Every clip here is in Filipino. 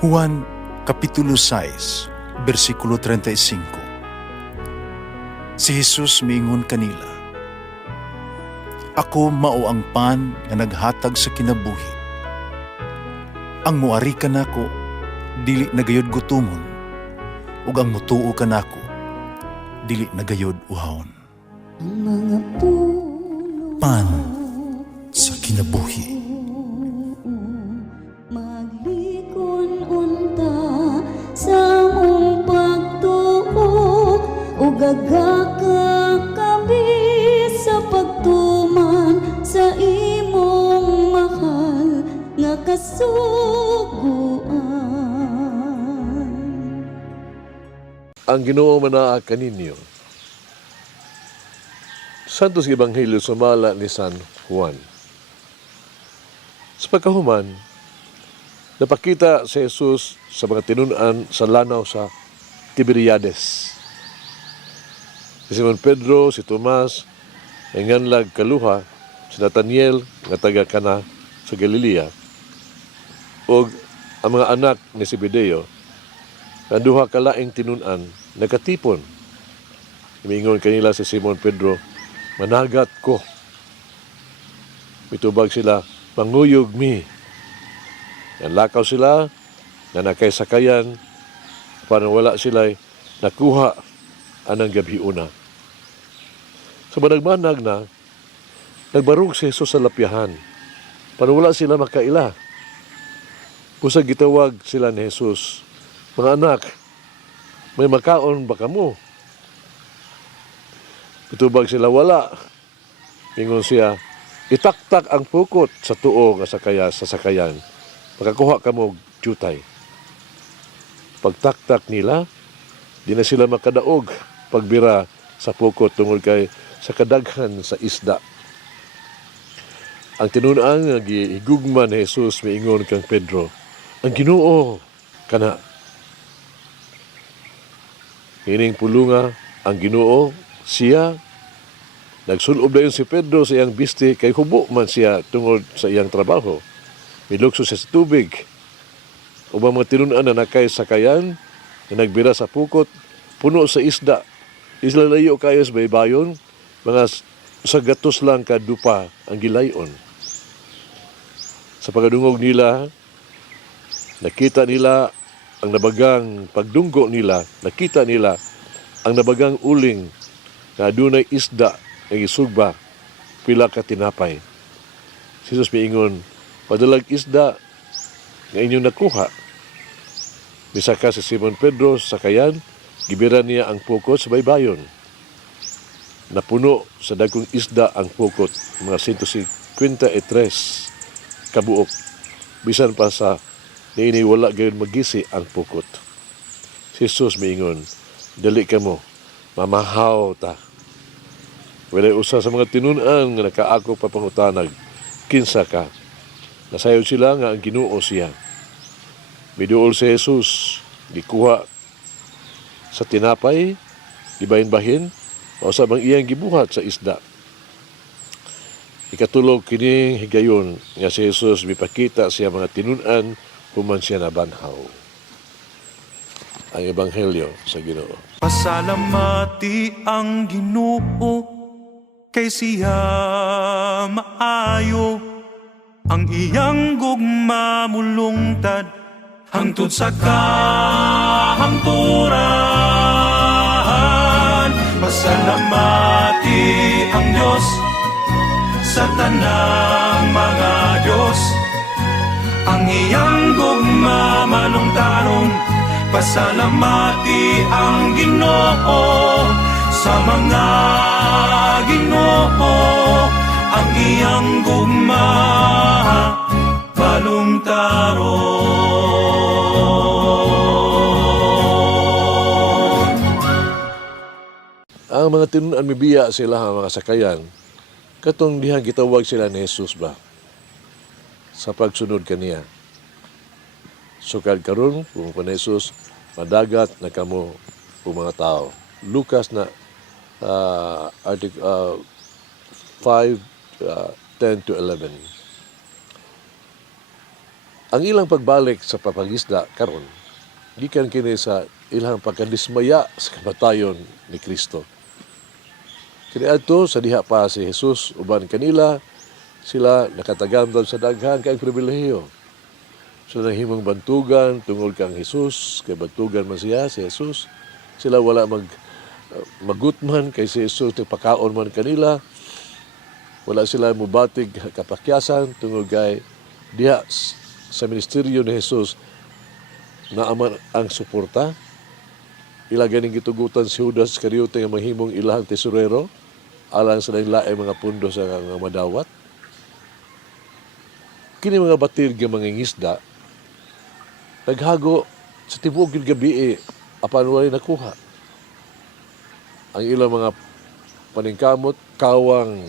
Juan Kapitulo 6, versikulo 35. Si Jesus miingon kanila, "Ako mao ang pan nga naghatag sa kinabuhi. Ang muari kanako dili nagayod gutomon, ug ang mutuo kanako dili nagayod uhawon." Ang mga puno Pan sa kinabuhi. maglikon unta sa mong pagtuo ug gagaka kami sa pagtuman sa imong mahal nga kasuguan. Ang Ginoo manaa kaninyo. Santos Ebanghelyo sumala ni San Juan. Sa pagkahuman, napakita si Jesus sa mga tinunan sa lanaw sa Tiberiades. Si Simon Pedro, si Tomas, ang nganlag kaluha, si Nathaniel, nga taga Kana sa Galilea, o ang mga anak ni Zebedeo, ang duha kalaing tinunan, nagkatipon. Imingon kanila si Simon Pedro, "Managat ko." Mitubag sila, "Manguyog mi." Nanlakaw sila, nanakay sakayan, para wala sila nakuha anang gabi una. Sa managmanag na, nagbarog si Jesus sa lapyahan, para wala sila makaila. Pusag gitawag sila ni Jesus, "Mga anak, may makaon ba kamo?" Itubag sila, "Wala." Ingon siya, "Itaktak ang pukot sa tuo nga sa sakayan. Makakuha ka mo jutay." Pagtaktak nila, di na sila makadaog pagbira sa pukot tungod kay sa kadaghan sa isda. Ang tinunan nga gihigugma ni Jesus miingon kang Pedro, "Ang Ginoo kana." Kining pulunga ang Ginoo siya. Nagsulob dayon si Pedro sa iyang biste kay hubo man siya tungod sa iyang trabaho. Milukso siya sa tubig. Ubang mga tinunan na nakay sakayan, na nagbira sa pukot, puno sa isda. Isla layo kayo sa baybayon, mga sa gatos lang kadupa ang gilayon. Sa pagdungog nila, nakita nila ang nabagang pagdunggo nila, nakita nila ang nabagang uling na adunay isda nga gisugba pila ka tinapay. Si Jesus miingon, "Padalag isda nga inyong nakuha." Misaka si Simon Pedro sa sakayan, gibira niya ang pukot sa baybayon. Napuno sa dagkong isda ang pukot, mga 153 kabuok. Bisan pa sa niini wala gayon magisi ang pukot. Si Jesus miingon, "Dali ka mo, mamahaw ta." Walay usa sa mga tinunan nga nakaako pa pangutanag, "Kinsa ka?" Nasayod sila nga ang Ginoo siya. Miduol si Jesus, gikuha sa tinapay, gibahin-bahin, o sa bang iyang gibuhat sa isda. Ikatulog kining higayon nga si Jesus mipakita siya mga tinunan human siya nabanhaw. Ang Ebanghelyo sa Ginoo. Pasalamati ang Ginoo kay siya maayo, ang iyang gugma mulungtad hangtod sa kahangturan. Pasalamati ang Diyos sa tanang mga Diyos, ang iyang gugma malungtaron. Pasalamati ang Ginoo sa mga Ginoo, ang iyang gugma balungtaron. Ang mga tinunan mibiya sila ang mga sakayan, katong dihang gitawag sila ni Jesus ba sa pagsunod kaniya. Sukad karon kung ni Jesus, madagat na kamo o mga tao. Lucas na article 5:10-11. Ang ilang pagbalik sa papangisda karon gikan kini sa ilang pagkadismaya sa kamatayon ni Kristo. Kini adto sa diha pa si Jesus uban kanila, sila nakatagamdam sa daghan kay pribilehiyo. Sila nahimong bantugan tungod kang Jesus, kay bantugan man siya si Jesus. Sila wala magutman kay si Jesus nagpakaon man kanila. Wala sila mubatig kapakyasan tungod kay diha sa ministeryo ni Jesus na aman ang suporta. Ila ganing gitugutan si Judas Iscariote nga mahimong ilahang tesorero alang sa lain mga pundo sa nga madawat. Kini mga batir nga mga ngisda naghago sa tibuok gyud gabi apan walay nakuha. Ang ilang mga paningkamot kawang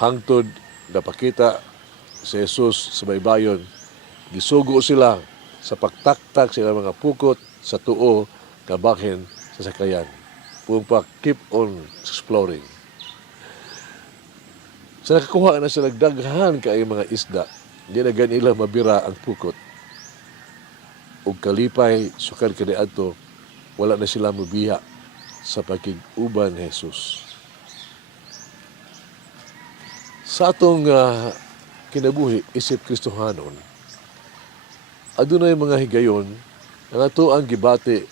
hangtod napakita si Jesus sa baybayon. Gisugo sila sa pagtaktak sila mga pukot sa tuo kabahin sa sakayan. Pung pa keep on exploring. Sa nakakuha na sila daghan kay mga isda, di na ganila mabira ang pukot. Ug kalipay sukad kani adto, wala na sila mabiya sa pagkig-uban ni Jesus. Sa atong kinabuhi isip Kristohanon, adunay mga higayon nga ato ang gibati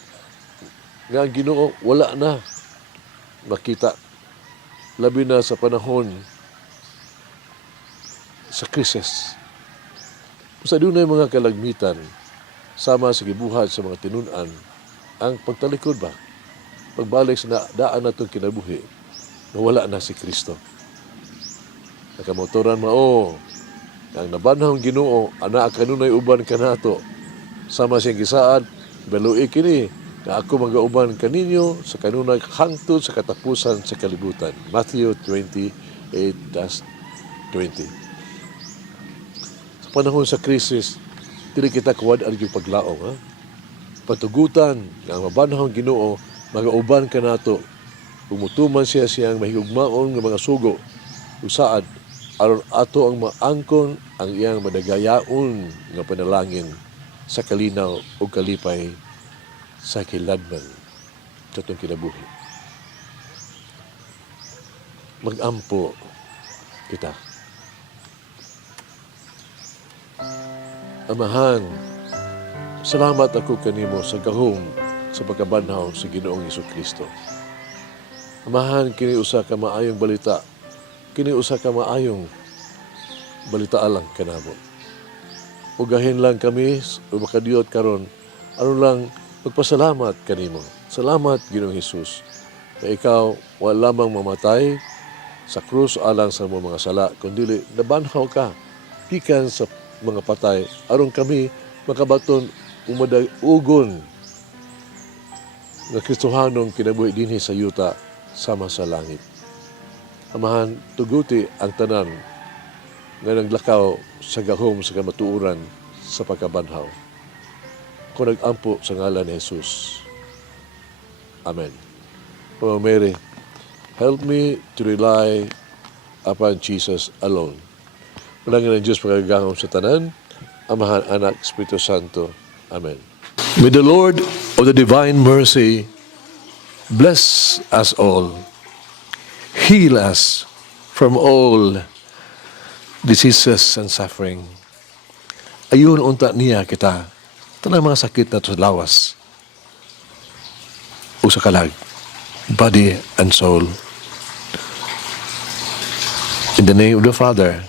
nga ang Ginoo wala na makita, labi na sa panahon sa krisis. Sa adunay mga kalagmitan sama sa gibuhat sa mga tinunan ang pagtalikod ba, pagbalik sa daan natong kinabuhi na wala na si Kristo. Nakamotoran mao ang nabanhong Ginoo ana kanunay uban kanato sama siyang gisaad baloi kini na ako magauban kaninyo sa kanunay hangtod sa katapusan sa kalibutan. Matthew 28:20. Sa panahon sa krisis, dili kita kuwad ang paglaong. Patugutan nga ang mabanhong Ginoo magauban kanato umutuman siya siyang mahigugmaon nga mga sugo usaad aron ato ang maangkon ang iyang madagayaon nga panalangin sa kalinaw o kalipay sa kiladman sa itong kinabuhi. Mag-ampo kita. Amahan, salamat ako kanimo sa gahom sa pagkabanhaw sa Ginoong Hesukristo. Amahan, kini usa ka maayong balita. Kini usa ka maayong balita alang kanamo. Ugahin lang kami o makadiyot karon ano lang magpasalamat kanimo. Salamat Ginoong Hesus na ikaw wala lamang mamatay sa krus alang sa mga sala kundi nabanhaw ka gikan sa mga patay aron kami makabaton ugon nga Kristohanong kinabuhi dinhi sa yuta sama sa langit. Amahan, tuguti ang tanan nga naglakaw sa gahom sa kamatuuran sa pagkabanhaw. Kung nag-ampo sa ngalan ni Jesus. Amen. Mama Mary, help me to rely upon Jesus alone. Manangin ang Diyos pagkagahom sa tanan, Amahan, Anak, Espiritu Santo. Amen. May the Lord of the divine mercy bless us all, heal us from all diseases and suffering. Ayun unta niya kita, tanang mga sakit na to sa lawas, o sa kalag, body and soul. In the name of the Father,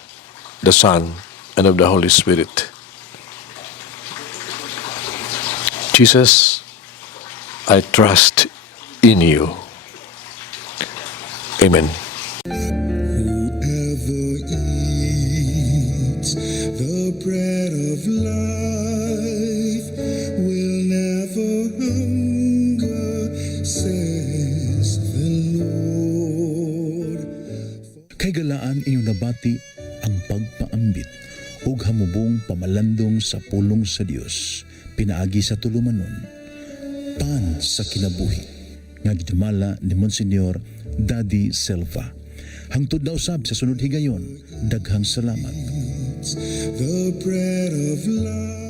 the Son, and of the Holy Spirit. Jesus, I trust in you. Amen. Whoever eats the bread of life will never hunger, says the Lord. Kay galaan inyong nabati ang pagpaambit ug hamubong pamalandong sa pulong sa Dios pinaagi sa tulumanon pan sa kinabuhi nga gidumala ni Monsignor Daddy Silva. Hangtod na usab sa sunod higayon, daghang salamat. eats the bread of life.